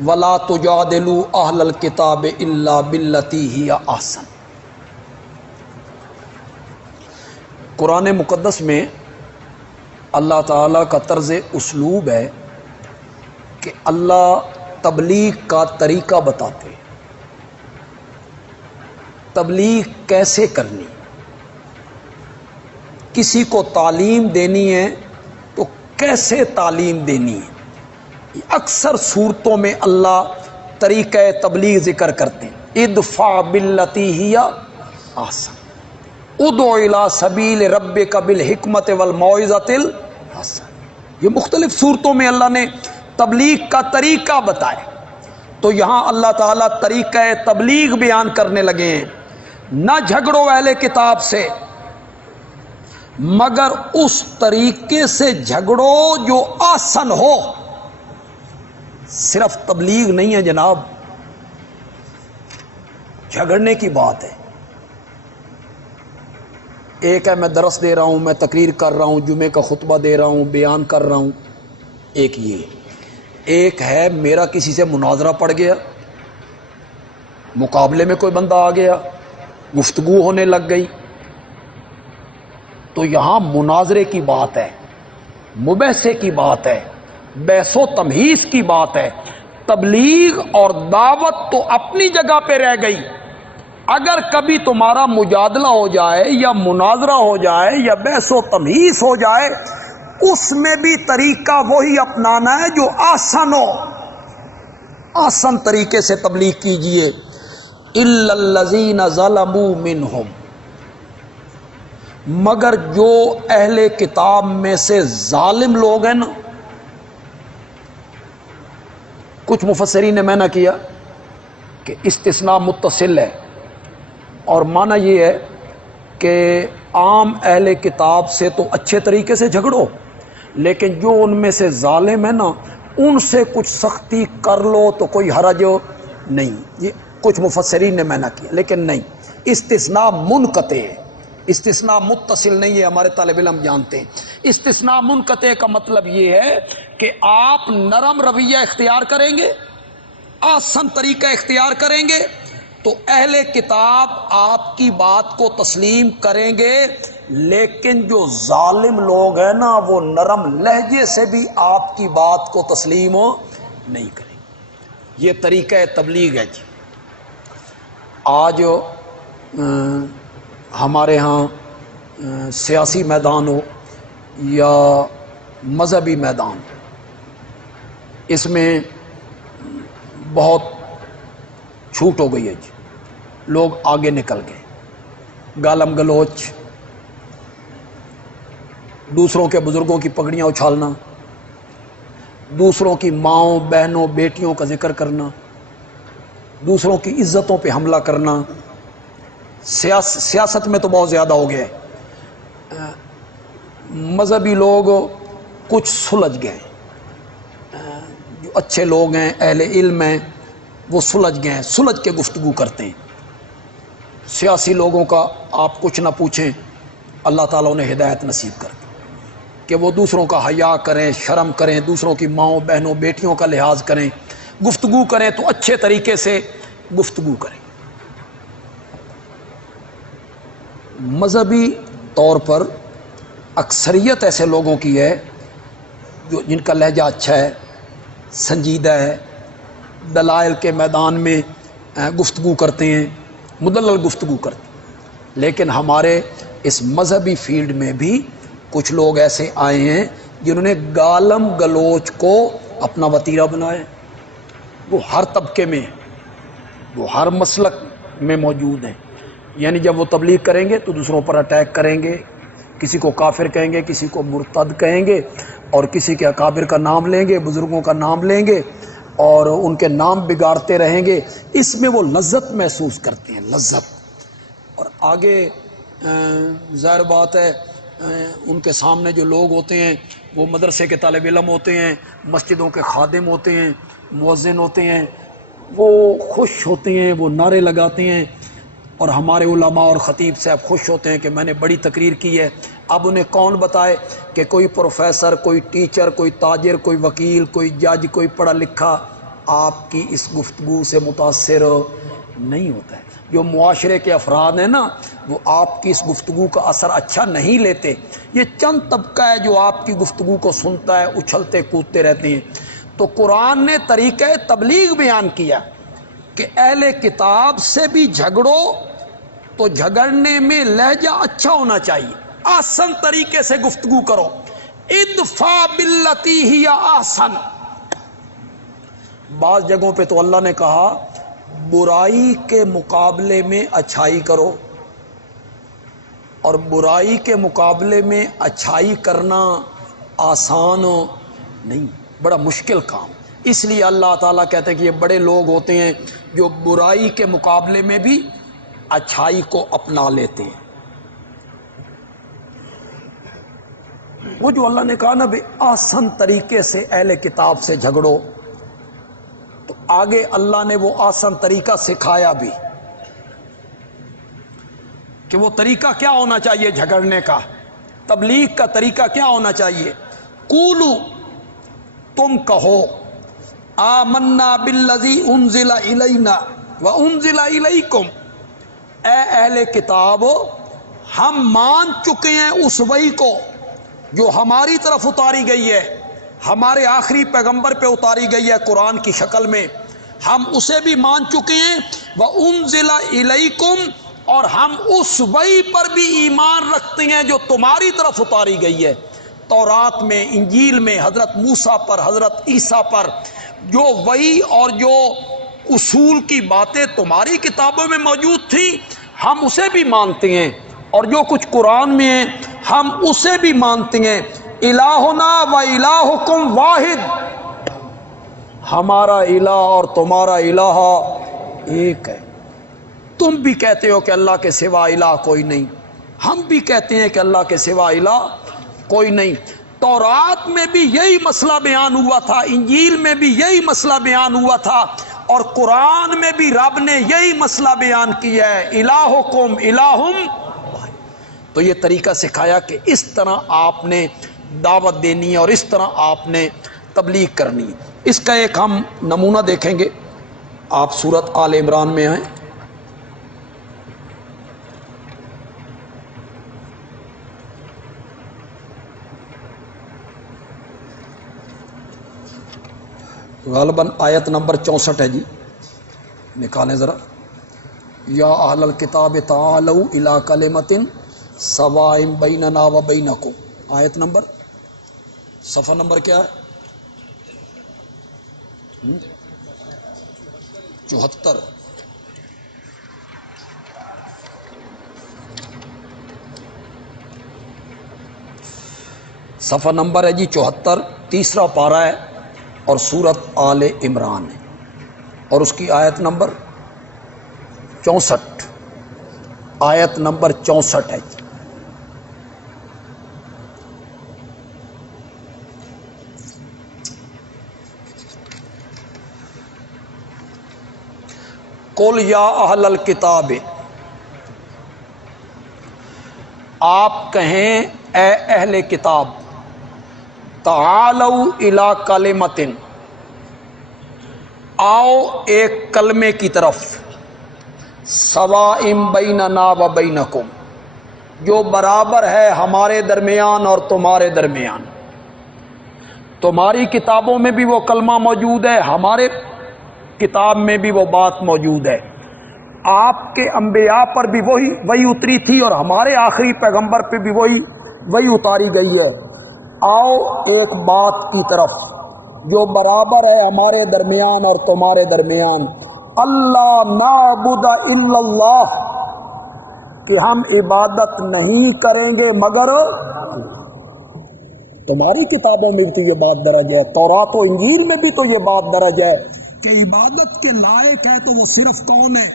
ولا تجادلوا اہل الکتاب الا باللتی ہی احسن۔ قرآن مقدس میں اللہ تعالیٰ کا طرز اسلوب ہے کہ اللہ تبلیغ کا طریقہ بتاتے ہیں، تبلیغ کیسے کرنی، کسی کو تعلیم دینی ہے تو کیسے تعلیم دینی ہے۔ اکثر صورتوں میں اللہ طریقہ تبلیغ ذکر کرتے ہیں، ادفع باللتی ہی احسن، ادع الی سبیل ربک بالحکمت والموعظۃ الحسنہ۔ یہ مختلف صورتوں میں اللہ نے تبلیغ کا طریقہ بتایا، تو یہاں اللہ تعالیٰ طریقہ تبلیغ بیان کرنے لگے ہیں۔ نہ جھگڑو اہل کتاب سے مگر اس طریقے سے جھگڑو جو آسن ہو۔ صرف تبلیغ نہیں ہے جناب، جھگڑنے کی بات ہے۔ ایک ہے میں درس دے رہا ہوں، میں تقریر کر رہا ہوں، جمعے کا خطبہ دے رہا ہوں، بیان کر رہا ہوں، ایک یہ۔ ایک ہے میرا کسی سے مناظرہ پڑ گیا، مقابلے میں کوئی بندہ آ گیا، گفتگو ہونے لگ گئی، تو یہاں مناظرے کی بات ہے، مباحثے کی بات ہے، بحث و تمہیز کی بات ہے۔ تبلیغ اور دعوت تو اپنی جگہ پہ رہ گئی، اگر کبھی تمہارا مجادلہ ہو جائے یا مناظرہ ہو جائے یا بحث و تمہیز ہو جائے، اس میں بھی طریقہ وہی اپنانا ہے جو آسان ہو، آسان طریقے سے تبلیغ کیجئے۔ الا الذین ظلموا منہم، مگر جو اہل کتاب میں سے ظالم لوگ ہیں نا، کچھ مفسرین نے معنی کیا کہ استثناء متصل ہے، اور معنی یہ ہے کہ عام اہل کتاب سے تو اچھے طریقے سے جھگڑو، لیکن جو ان میں سے ظالم ہے نا، ان سے کچھ سختی کر لو تو کوئی حرج نہیں۔ یہ کچھ مفسرین نے معنی کیا، لیکن نہیں، استثناء منقطع ہے، استثناء متصل نہیں ہے، ہمارے طالب علم جانتے ہیں۔ استثناء منقطع کا مطلب یہ ہے کہ آپ نرم رویہ اختیار کریں گے، آسان طریقہ اختیار کریں گے تو اہل کتاب آپ کی بات کو تسلیم کریں گے، لیکن جو ظالم لوگ ہیں نا، وہ نرم لہجے سے بھی آپ کی بات کو تسلیم نہیں کریں گے۔ یہ طریقہ تبلیغ ہے جی۔ آج ہمارے ہاں سیاسی میدان ہو یا مذہبی میدان، اس میں بہت چھوٹ ہو گئی ہے جی، لوگ آگے نکل گئے، گالم گلوچ، دوسروں کے بزرگوں کی پگڑیاں اچھالنا، دوسروں کی ماؤں بہنوں بیٹیوں کا ذکر کرنا، دوسروں کی عزتوں پہ حملہ کرنا، سیاست میں تو بہت زیادہ ہو گیا ہے۔ مذہبی لوگ کچھ سلجھ گئے، جو اچھے لوگ ہیں، اہل علم ہیں، وہ سلجھ گئے ہیں، سلجھ کے گفتگو کرتے ہیں۔ سیاسی لوگوں کا آپ کچھ نہ پوچھیں، اللہ تعالیٰ انہیں ہدایت نصیب کر دے کہ وہ دوسروں کا حیا کریں، شرم کریں، دوسروں کی ماؤں بہنوں بیٹیوں کا لحاظ کریں، گفتگو کریں تو اچھے طریقے سے گفتگو کریں۔ مذہبی طور پر اکثریت ایسے لوگوں کی ہے جن کا لہجہ اچھا ہے، سنجیدہ ہے، دلائل کے میدان میں گفتگو کرتے ہیں، مدلل گفتگو کرتے ہیں، لیکن ہمارے اس مذہبی فیلڈ میں بھی کچھ لوگ ایسے آئے ہیں جنہوں نے گالم گلوچ کو اپنا وتیرہ بنایا۔ وہ ہر طبقے میں، وہ ہر مسلک میں موجود ہیں، یعنی جب وہ تبلیغ کریں گے تو دوسروں پر اٹیک کریں گے، کسی کو کافر کہیں گے، کسی کو مرتد کہیں گے، اور کسی کے اکابر کا نام لیں گے، بزرگوں کا نام لیں گے اور ان کے نام بگاڑتے رہیں گے۔ اس میں وہ لذت محسوس کرتے ہیں، لذت۔ اور آگے ظاہر بات ہے ان کے سامنے جو لوگ ہوتے ہیں وہ مدرسے کے طالب علم ہوتے ہیں، مسجدوں کے خادم ہوتے ہیں، مؤذن ہوتے ہیں، وہ خوش ہوتے ہیں، وہ نعرے لگاتے ہیں، اور ہمارے علماء اور خطیب صاحب خوش ہوتے ہیں کہ میں نے بڑی تقریر کی ہے۔ اب انہیں کون بتائے کہ کوئی پروفیسر، کوئی ٹیچر، کوئی تاجر، کوئی وکیل، کوئی جج، کوئی پڑھا لکھا آپ کی اس گفتگو سے متاثر نہیں ہوتا ہے۔ جو معاشرے کے افراد ہیں نا وہ آپ کی اس گفتگو کا اثر اچھا نہیں لیتے، یہ چند طبقہ ہے جو آپ کی گفتگو کو سنتا ہے، اچھلتے کودتے رہتے ہیں۔ تو قرآن نے طریقہ تبلیغ بیان کیا کہ اہل کتاب سے بھی جھگڑو تو جھگڑنے میں لہجہ اچھا ہونا چاہیے، آسن طریقے سے گفتگو کرو، ادفع باللتی ہی احسن۔ بعض جگہوں پہ تو اللہ نے کہا برائی کے مقابلے میں اچھائی کرو، اور برائی کے مقابلے میں اچھائی کرنا آسان نہیں، بڑا مشکل کام۔ اس لیے اللہ تعالیٰ کہتے ہیں کہ یہ بڑے لوگ ہوتے ہیں جو برائی کے مقابلے میں بھی اچھائی کو اپنا لیتے ہیں۔ وہ جو اللہ نے کہا نا بھی آسان طریقے سے اہل کتاب سے جھگڑو، تو آگے اللہ نے وہ آسان طریقہ سکھایا بھی کہ وہ طریقہ کیا ہونا چاہیے جھگڑنے کا، تبلیغ کا طریقہ کیا ہونا چاہیے۔ قولو، تم کہو، آمنا بالذی انزل الینا وانزل الیکم، اے اہل کتاب ہم مان چکے ہیں اس وحی کو جو ہماری طرف اتاری گئی ہے، ہمارے آخری پیغمبر پہ اتاری گئی ہے قرآن کی شکل میں، ہم اسے بھی مان چکے ہیں۔ وانزل الیکم، اور ہم اس وحی پر بھی ایمان رکھتے ہیں جو تمہاری طرف اتاری گئی ہے۔ تورات میں، انجیل میں حضرت موسیٰ پر، حضرت عیسیٰ پر جو وحی اور جو اصول کی باتیں تمہاری کتابوں میں موجود تھیں ہم اسے بھی مانتے ہیں، اور جو کچھ قرآن میں ہے ہم اسے بھی مانتے ہیں۔ الہنا و الہکم واحد، ہمارا الہ اور تمہارا الہ ایک ہے۔ تم بھی کہتے ہو کہ اللہ کے سوا الہ کوئی نہیں، ہم بھی کہتے ہیں کہ اللہ کے سوا الہ کوئی نہیں۔ تورات میں بھی یہی مسئلہ بیان ہوا تھا، انجیل میں بھی یہی مسئلہ بیان ہوا تھا، اور قرآن میں بھی رب نے یہی مسئلہ بیان کیا ہے، الہکم الہم۔ تو یہ طریقہ سکھایا کہ اس طرح آپ نے دعوت دینی ہے اور اس طرح آپ نے تبلیغ کرنی ہے۔ اس کا ایک ہم نمونہ دیکھیں گے، آپ سورۃ آل عمران میں آئیں۔ غالباً آیت نمبر 64 ہے جی، نکالیں ذرا۔ یا اہل الکتاب تعالوا الی کلمۃ سواء بیننا و بینکم، آیت نمبر، صفحہ نمبر کیا ہے؟ 74۔ صفحہ نمبر ہے جی 74، تیسرا پارہ ہے اور سورت آل عمران ہے، اور اس کی آیت نمبر 64، آیت نمبر 64 ہے جی۔ قل یا اہل الکتاب، آپ کہیں اے اہل کتاب، تعالوا الی کلمۃ، آؤ ایک کلمے کی طرف، سواء بیننا و بینکم، جو برابر ہے ہمارے درمیان اور تمہارے درمیان۔ تمہاری کتابوں میں بھی وہ کلمہ موجود ہے، ہمارے کتاب میں بھی وہ بات موجود ہے، آپ کے انبیاء پر بھی وہی اتری تھی اور ہمارے آخری پیغمبر پہ بھی وہی اتاری گئی ہے۔ آؤ ایک بات کی طرف جو برابر ہے ہمارے درمیان اور تمہارے درمیان، اللہ نعبد الا اللہ، کہ ہم عبادت نہیں کریں گے مگر تمہاری کتابوں میں بھی تو یہ بات درج ہے، تورات و انجیل میں بھی تو یہ بات درج ہے کہ عبادت کے لائق ہے تو وہ صرف کون ہے؟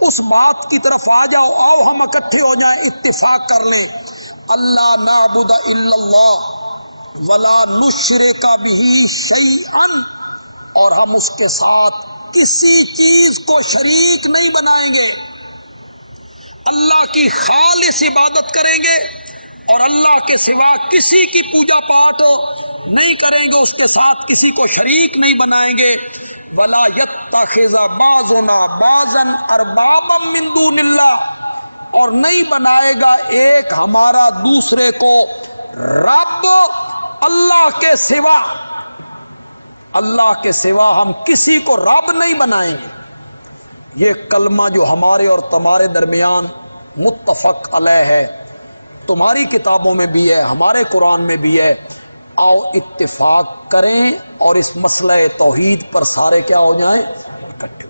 اس بات کی طرف آ جاؤ، آؤ ہم اکٹھے ہو جائیں، اتفاق کر لیں، اللہ نعبد الا اللہ ولا نشرک بہ شیئا، اور ہم اس کے ساتھ کسی چیز کو شریک نہیں بنائیں گے، اللہ کی خالص عبادت کریں گے اور اللہ کے سوا کسی کی پوجا پاٹ نہیں کریں گے، اس کے ساتھ کسی کو شریک نہیں بنائیں گے۔ ولا یتخذ بعضنا بعضا اربابا من دون اللہ، اور نہیں بنائے گا ایک ہمارا دوسرے کو رب اللہ کے سوا، اللہ کے سوا ہم کسی کو رب نہیں بنائیں گے۔ یہ کلمہ جو ہمارے اور تمہارے درمیان متفق علیہ ہے، تمہاری کتابوں میں بھی ہے، ہمارے قرآن میں بھی ہے، آؤ اتفاق کریں اور اس مسئلہ توحید پر سارے کیا ہو جائیں، اکٹھے۔